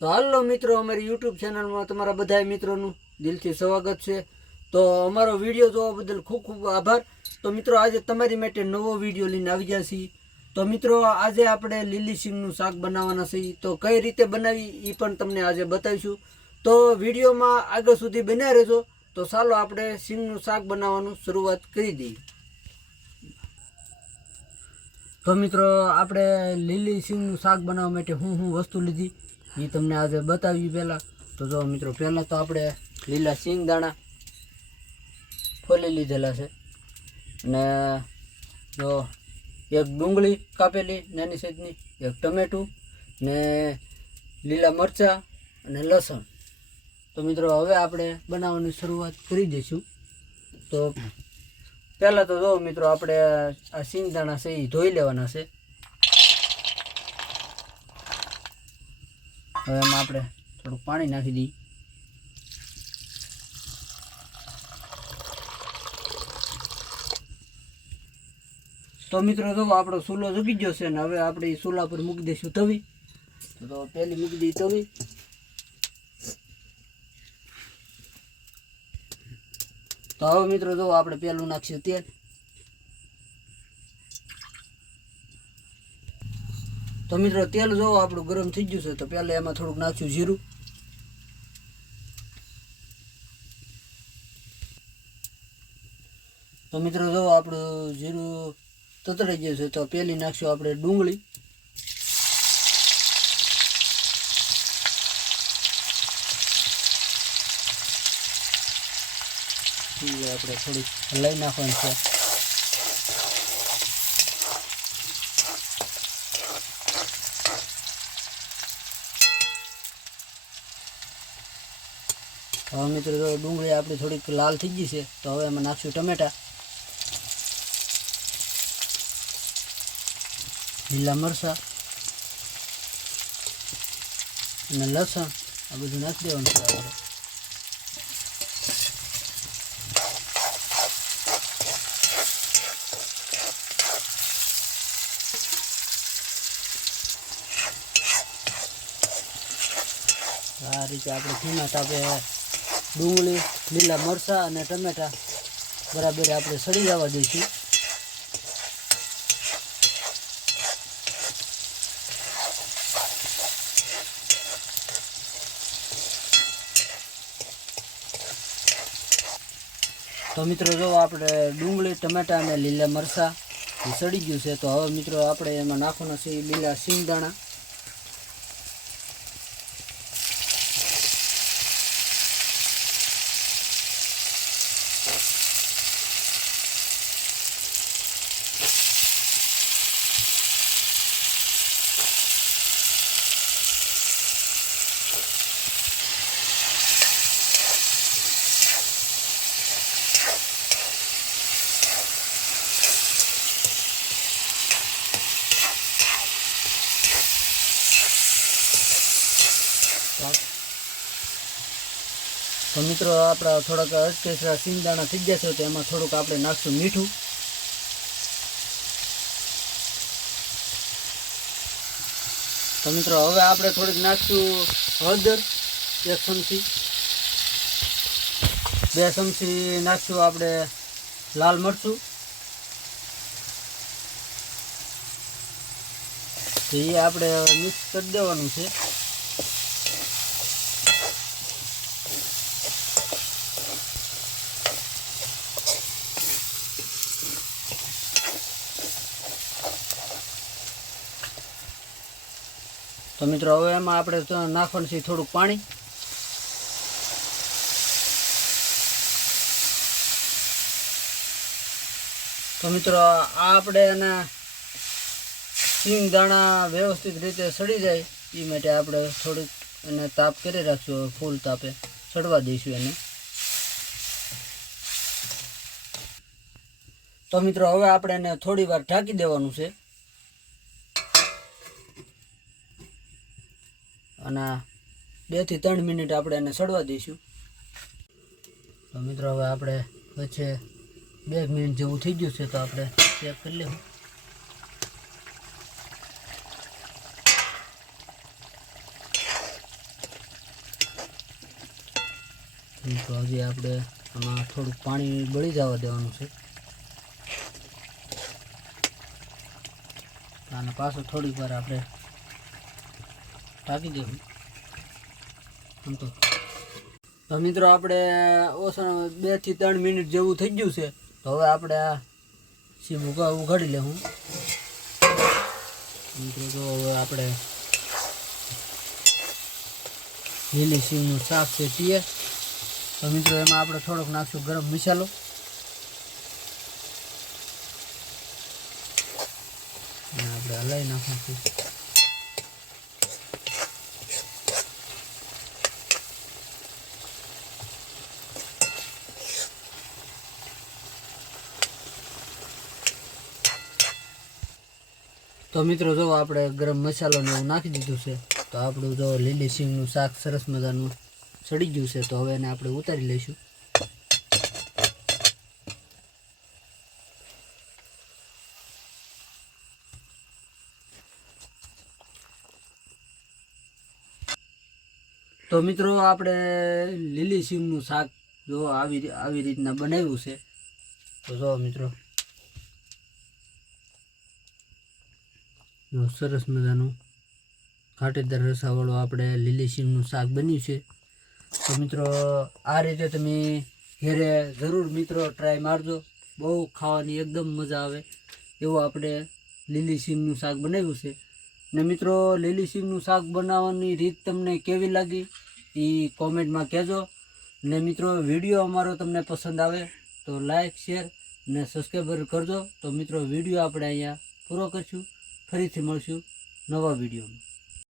તો હાલો મિત્રો, અમારી યુટ્યુબ ચેનલમાં તમારા બધા મિત્રોનું દિલથી સ્વાગત છે। તો અમારો વિડીયો જોવા બદલ ખૂબ ખૂબ આભાર। તો મિત્રો, આજે તમારી માટે નવો વિડીયો લઈને આવી ગયા છીએ। તો મિત્રો, આજે આપણે લીલી સિંગનું શાક બનાવવાના છીએ। તો કઈ રીતે બનાવી એ પણ તમને આજે બતાવીશું। તો વિડીયોમાં આગળ સુધી બન્યા રહેજો। તો ચાલો આપણે સિંગનું શાક બનાવવાનું શરૂઆત કરી દઈએ। તો મિત્રો, આપણે લીલી સિંગનું શાક બનાવવા માટે હું વસ્તુ લીધી એ તમને આજે બતાવી પહેલાં। તો જો મિત્રો, પહેલાં તો આપણે લીલા સિંગ દાણા ફોલી લીધેલા છે, અને જો એક ડુંગળી કાપેલી નાની સાઈઝની, એક ટમેટું ને લીલા મરચાં અને લસણ। તો મિત્રો, હવે આપણે બનાવવાની શરૂઆત કરી દઈશું। તો પહેલાં તો જો મિત્રો, આપણે આ સિંગદાણા છે એ ધોઈ લેવાના છે। હવે એમાં આપણે થોડુંક પાણી નાખી દઈએ। તો મિત્રો, જો આપણો ચૂલો જગી ગયો છે ને હવે આપણે એ ચૂલા પર મૂકી દઈશું તવી। તો પહેલી મૂકી દઈએ તવી। તો હવે મિત્રો, જો આપણે પહેલું નાખીશું તેલ। તો મિત્રો, તેલ જો આપણું ગરમ થઈ ગયું છે, તો પહેલાં એમાં થોડુંક નાખ્યું જીરું। તો મિત્રો, જો આપણું જીરું તતડાઈ ગયું છે, તો પહેલી નાખશું આપણે ડુંગળી। આપણે થોડીક હલાવી નાખવાની છે। હવે મિત્રો, જો ડુંગળી આપણી થોડીક લાલ થઈ ગઈ છે, તો હવે એમાં નાખશું ટમેટા, લીલા મરચાં અને લસણ, આ બધું નાખી દેવાનું છે આપણે। આ રીતે આપણે ધીમા તાપે ડુંગળી, લીલા મરચાં અને ટમેટા બરાબર આપણે સડી જવા દઈશું। તો મિત્રો, જો આપણે ડુંગળી, ટમેટા અને લીલા મરચાં એ સડી ગયું છે, તો હવે મિત્રો આપણે એમાં નાખવાના છે લીલા સિંગદાણા। તો મિત્રો, આપણા થોડાક અટકેસરા સિંગદાણા થઈ જશે, તો એમાં થોડુંક આપણે નાખશું મીઠું। તો મિત્રો, હવે આપણે થોડીક નાખશું હળદર, 1 ચમચી, 2 ચમચી નાખશું આપણે લાલ મરચું। તો એ આપણે મિક્સ કરી દેવાનું છે। તો મિત્રો, હવે એમાં આપણે નાખવાનું છે થોડુંક પાણી। તો મિત્રો, આ આપણે એને સિંગ દાણા વ્યવસ્થિત રીતે સડી જાય એ માટે આપણે થોડીક એને તાપ કરી રાખશું, ફૂલ તાપે સડવા દઈશું એને। તો મિત્રો, હવે આપણે એને થોડી વાર ઢાંકી દેવાનું છે, અને 2 થી 3 મિનિટ આપણે એને સડવા દઈશું। તો મિત્રો, હવે આપણે વચ્ચે 2 મિનિટ જેવું થઈ ગયું છે, તો આપણે ચેક કરી લેવું। તો હજી આપણે આમાં થોડુંક પાણી બળી જવા દેવાનું છે અને પાછું થોડીક વાર આપણે ઢાંકી દઈશું. તો મિત્રો આપણે ઓછા 2 થી 3 મિનિટ જેવું થઈ ગયું છે. તો હવે આપણે આ સીમ ઉઘાડી લેવું. મિત્રો જો હવે આપણે લીલી સીંગનું શાક છે પીએ. તો મિત્રો એમાં આપણે થોડોક નાખશું ગરમ મસાલો અને આપણે હલાવી નાખીશું. તો મિત્રો જો આપણે ગરમ મસાલો ને એવું નાખી દીધું છે. તો આપણું જો લીલી સિંગનું શાક સરસ મજાનું સડી ગયું છે. તો હવે એને આપણે ઉતારી લઈશું. તો મિત્રો આપણે લીલી સિંગનું શાક જો આવી રીતના બનાવ્યું છે. તો જો મિત્રો સરસ મજાનું ઘાટેદાર રસાવાળું આપણે લીલી સિંગનું શાક બન્યું છે. તો મિત્રો આ રીતે તમે ઘરે જરૂર મિત્રો ટ્રાય મારજો. બહુ ખાવાની એકદમ મજા આવે એવું આપણે લીલી સિંગનું શાક બનાવ્યું છે. ને મિત્રો લીલી સિંગનું શાક બનાવવાની રીત તમને કેવી લાગી એ કોમેન્ટમાં કહેજો. ને મિત્રો વિડીયો અમારો તમને પસંદ આવે તો લાઈક શેર ને સબસ્ક્રાઈબર કરજો. તો મિત્રો વિડીયો આપણે અહીંયા પૂરો કરીશું. ફરીથી મળશું નવા વિડીયોમાં.